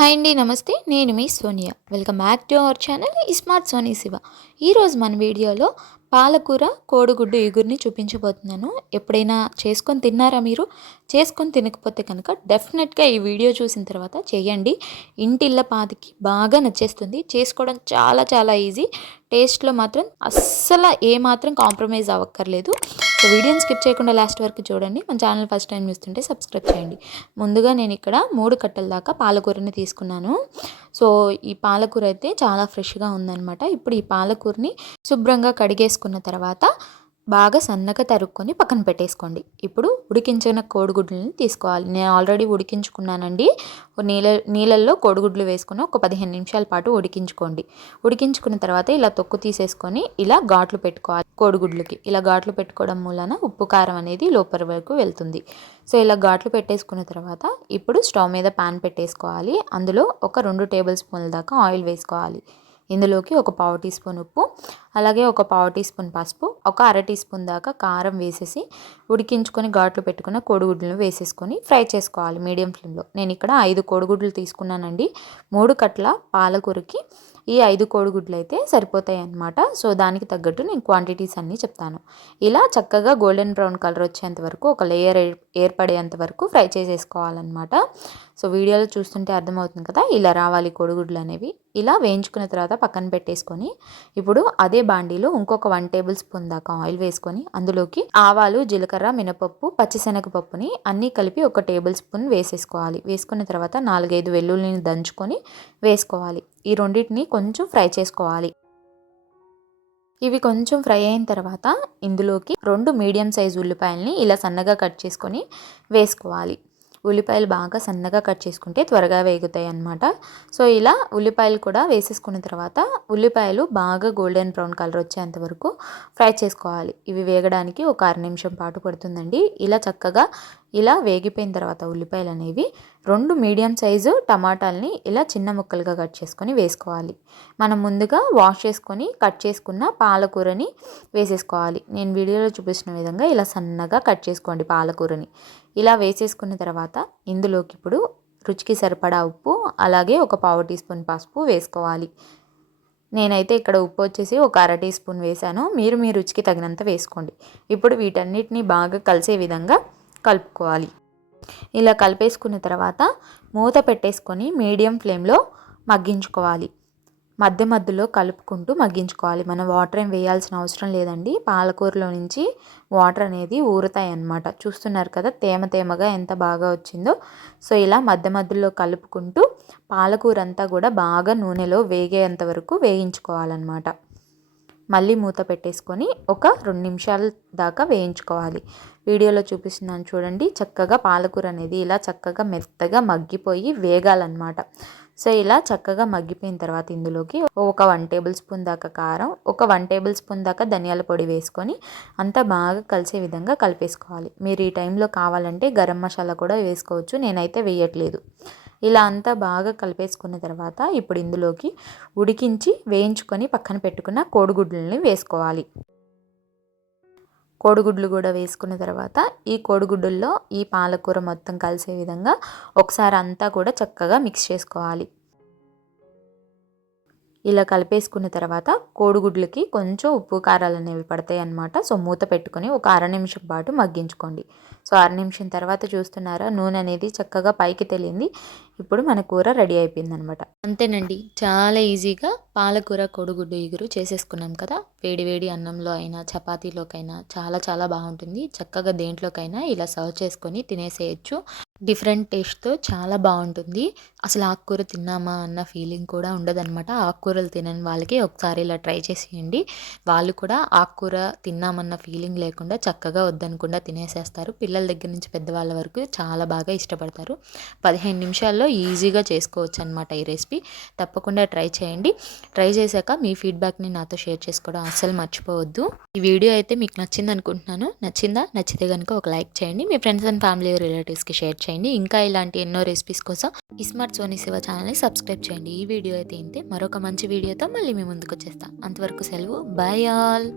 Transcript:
Hi అండి, నమస్తే. నేను మీ Sonia. Welcome back to our channel smart Sony Shiva. ఈరోజు మన వీడియోలో పాలకూర కోడిగుడ్డు ఇగురిని చూపించబోతున్నాను. ఎప్పుడైనా చేసుకొని తిన్నారా మీరు? చేసుకొని తినకపోతే కనుక డెఫినెట్గా ఈ వీడియో చూసిన తర్వాత చేయండి. ఇంటిళ్ళ పాదికి బాగా నచ్చేస్తుంది. చేసుకోవడం చాలా చాలా ఈజీ. టేస్ట్లో మాత్రం అస్సలు ఏమాత్రం కాంప్రమైజ్ అవ్వక్కర్లేదు. సో వీడియోని స్కిప్ చేయకుండా లాస్ట్ వరకు చూడండి. మన ఛానల్ ఫస్ట్ టైం చూస్తుంటే సబ్స్క్రైబ్ చేయండి. ముందుగా నేను ఇక్కడ 3 కట్టల దాకా పాలకూరని తీసుకున్నాను. సో ఈ పాలకూర అయితే చాలా ఫ్రెష్గా ఉందన్నమాట. ఇప్పుడు ఈ పాలకూరని శుభ్రంగా కడిగేసుకున్న తర్వాత బాగా సన్నగా తరుక్కొని పక్కన పెట్టేసుకోండి. ఇప్పుడు ఉడికించిన కోడిగుడ్లని తీసుకోవాలి. నేను ఆల్రెడీ ఉడికించుకున్నానండి. నీళ్ళల్లో కోడిగుడ్లు వేసుకుని ఒక 15 నిమిషాల పాటు ఉడికించుకోండి. ఉడికించుకున్న తర్వాత ఇలా తొక్కు తీసేసుకొని ఇలా ఘాట్లు పెట్టుకోవాలి. కోడిగుడ్లకి ఇలా ఘాట్లు పెట్టుకోవడం మూలన ఉప్పు కారం అనేది లోపల వరకు వెళ్తుంది. సో ఇలా ఘాట్లు పెట్టేసుకున్న తర్వాత ఇప్పుడు స్టవ్ మీద ప్యాన్ పెట్టేసుకోవాలి. అందులో ఒక 2 టేబుల్ స్పూన్ల దాకా ఆయిల్ వేసుకోవాలి. ఇందులోకి ఒక పావు టీ స్పూన్ ఉప్పు, అలాగే ఒక పావు టీ స్పూన్ పసుపు, ఒక అర టీ స్పూన్ దాకా కారం వేసేసి ఉడికించుకొని ఘాట్లు పెట్టుకున్న కోడిగుడ్లను వేసేసుకొని ఫ్రై చేసుకోవాలి మీడియం ఫ్లేమ్లో. నేను ఇక్కడ 5 కోడిగుడ్లు తీసుకున్నానండి. 3 కట్ల పాలకూరకి ఈ 5 కోడిగుడ్లు అయితే సరిపోతాయి అన్నమాట. సో దానికి తగ్గట్టు నేను క్వాంటిటీస్ అన్నీ చెప్తాను. ఇలా చక్కగా గోల్డెన్ బ్రౌన్ కలర్ వచ్చేంత వరకు ఒక లేయర్ ఏర్పడేంత వరకు ఫ్రై చేసేసుకోవాలన్నమాట. సో వీడియోలో చూస్తుంటే అర్థమవుతుంది కదా, ఇలా రావాలి కోడిగుడ్లు అనేవి. ఇలా వేయించుకున్న తర్వాత పక్కన పెట్టేసుకొని ఇప్పుడు అదే బాండీలో ఇంకొక 1 టేబుల్ స్పూన్ దాకా ఆయిల్ వేసుకొని అందులోకి ఆవాలు, జీలకర్ర, మినపప్పు, పచ్చిశనగపప్పుని అన్నీ కలిపి ఒక టేబుల్ స్పూన్ వేసేసుకోవాలి. వేసుకున్న తర్వాత 4-5 వెల్లుల్లిని దంచుకొని వేసుకోవాలి. ఈ రెండింటిని కొంచెం ఫ్రై చేసుకోవాలి. ఇవి కొంచెం ఫ్రై అయిన తర్వాత ఇందులోకి 2 మీడియం సైజు ఉల్లిపాయలని ఇలా సన్నగా కట్ చేసుకొని వేసుకోవాలి. ఉల్లిపాయలు బాగా సన్నగా కట్ చేసుకుంటే త్వరగా వేగుతాయి అన్నమాట. సో ఇలా ఉల్లిపాయలు కూడా వేసేసుకున్న తర్వాత ఉల్లిపాయలు బాగా గోల్డెన్ బ్రౌన్ కలర్ వచ్చేంత వరకు ఫ్రై చేసుకోవాలి. ఇవి వేగడానికి ఒక 1/2 నిమిషం పాటు పడుతుందండి. ఇలా చక్కగా ఇలా వేగిపోయిన తర్వాత ఉల్లిపాయలు అనేవి 2 మీడియం సైజు టమాటాలని ఇలా చిన్న ముక్కలుగా కట్ చేసుకొని వేసుకోవాలి. మనం ముందుగా వాష్ చేసుకొని కట్ చేసుకున్న పాలకూరని వేసేసుకోవాలి. నేను వీడియోలో చూపిస్తున్న విధంగా ఇలా సన్నగా కట్ చేసుకోండి పాలకూరని. ఇలా వేసేసుకున్న తర్వాత ఇందులోకి ఇప్పుడు రుచికి సరిపడా ఉప్పు, అలాగే ఒక పావు టీ స్పూన్ పసుపు వేసుకోవాలి. నేనైతే ఇక్కడ ఉప్పు వచ్చేసి ఒక అర టీ స్పూన్ వేసాను. మీరు మీ రుచికి తగినంత వేసుకోండి. ఇప్పుడు వీటన్నిటిని బాగా కలిసే విధంగా కలుపుకోవాలి. ఇలా కలిపేసుకున్న తర్వాత మూత పెట్టేసుకొని మీడియం ఫ్లేమ్లో మగ్గించుకోవాలి. మధ్య మధ్యలో కలుపుకుంటూ మగ్గించుకోవాలి. మనం వాటర్ ఏం వేయాల్సిన అవసరం లేదండి. పాలకూరలో నుంచి వాటర్ అనేది ఊరుతాయి అన్నమాట. చూస్తున్నారు కదా తేమ తేమగా ఎంత బాగా వచ్చిందో. సో ఇలా మధ్య మధ్యలో కలుపుకుంటూ పాలకూర అంతా కూడా బాగా నూనెలో వేగేంత వరకు వేయించుకోవాలన్నమాట. మళ్ళీ మూత పెట్టేసుకొని ఒక 2 నిమిషాల దాకా వేయించుకోవాలి. వీడియోలో చూపిస్తున్నాను చూడండి, చక్కగా పాలకూర అనేది ఇలా చక్కగా మెత్తగా మగ్గిపోయి వేగాలన్నమాట. సో ఇలా చక్కగా మగ్గిపోయిన తర్వాత ఇందులోకి ఒక 1 టేబుల్ స్పూన్ దాకా కారం, ఒక 1 టేబుల్ స్పూన్ దాకా ధనియాల పొడి వేసుకొని అంతా బాగా కలిసే విధంగా కలిపేసుకోవాలి. మీరు ఈ టైంలో కావాలంటే గరం మసాలా కూడా వేసుకోవచ్చు. నేనైతే వేయట్లేదు. ఇలా అంతా బాగా కలిపేసుకున్న తర్వాత ఇప్పుడు ఇందులోకి ఉడికించి వేయించుకొని పక్కన పెట్టుకున్న కోడిగుడ్లని వేసుకోవాలి. కోడిగుడ్లు కూడా వేసుకున్న తర్వాత ఈ కోడిగుడ్డుల్లో ఈ పాలకూర మొత్తం కలిసే విధంగా ఒకసారి అంతా కూడా చక్కగా మిక్స్ చేసుకోవాలి. ఇలా కలిపేసుకున్న తర్వాత కోడిగుడ్లకి కొంచెం ఉప్పు కారాలు అనేవి పడతాయి అన్నమాట. సో మూత పెట్టుకొని ఒక 1/2 నిమిషం పాటు మగ్గించుకోండి. సో 1/2 నిమిషం తర్వాత చూస్తున్నారా నూనె అనేది చక్కగా పైకి తేలింది. ఇప్పుడు మన కూర రెడీ అయిపోయింది అనమాట. అంతేనండి, చాలా ఈజీగా పాలకూర కోడిగుడ్డు ఇగురు చేసేసుకున్నాం కదా. వేడి వేడి అన్నంలో అయినా చపాతీలోకైనా చాలా చాలా బాగుంటుంది. చక్కగా దేంట్లోకైనా ఇలా సర్వ్ చేసుకొని తినేసేయచ్చు. డిఫరెంట్ టేస్ట్తో చాలా బాగుంటుంది. అసలు ఆకుకూర తిన్నామా అన్న ఫీలింగ్ కూడా ఉండదన్నమాట. ఆకుకూరలు తినని వాళ్ళకి ఒకసారి ఇలా ట్రై చేసేయండి. వాళ్ళు కూడా ఆకుకూర తిన్నామన్న ఫీలింగ్ లేకుండా చక్కగా వద్దనకుండా తినేసేస్తారు. పిల్లల దగ్గర నుంచి పెద్దవాళ్ళ వరకు చాలా బాగా ఇష్టపడతారు. 15 నిమిషాల్లో ఈజీగా చేసుకోవచ్చు అనమాట ఈ రెసిపీ. తప్పకుండా ట్రై చేయండి. ట్రై చేశాక మీ ఫీడ్బ్యాక్ని నాతో షేర్ చేసుకోవడం అస్సలు మర్చిపోవద్దు. ఈ వీడియో అయితే మీకు నచ్చింది అనుకుంటున్నాను. నచ్చితే కనుక ఒక లైక్ చేయండి. మీ ఫ్రెండ్స్ అండ్ ఫ్యామిలీ రిలేటివ్స్కి షేర్ చేయండి. ఇంకా ఇలాంటి ఎన్నో రెసిపీస్ కోసం స్మార్ట్ సోనీ శివ ఛానల్ని సబ్స్క్రైబ్ చేయండి. ఈ వీడియో అయితే ఇంతే. మరొక మంచి వీడియోతో మళ్ళీ మీ ముందుకు వచ్చేస్తా. అంతవరకు సెలవు. By all.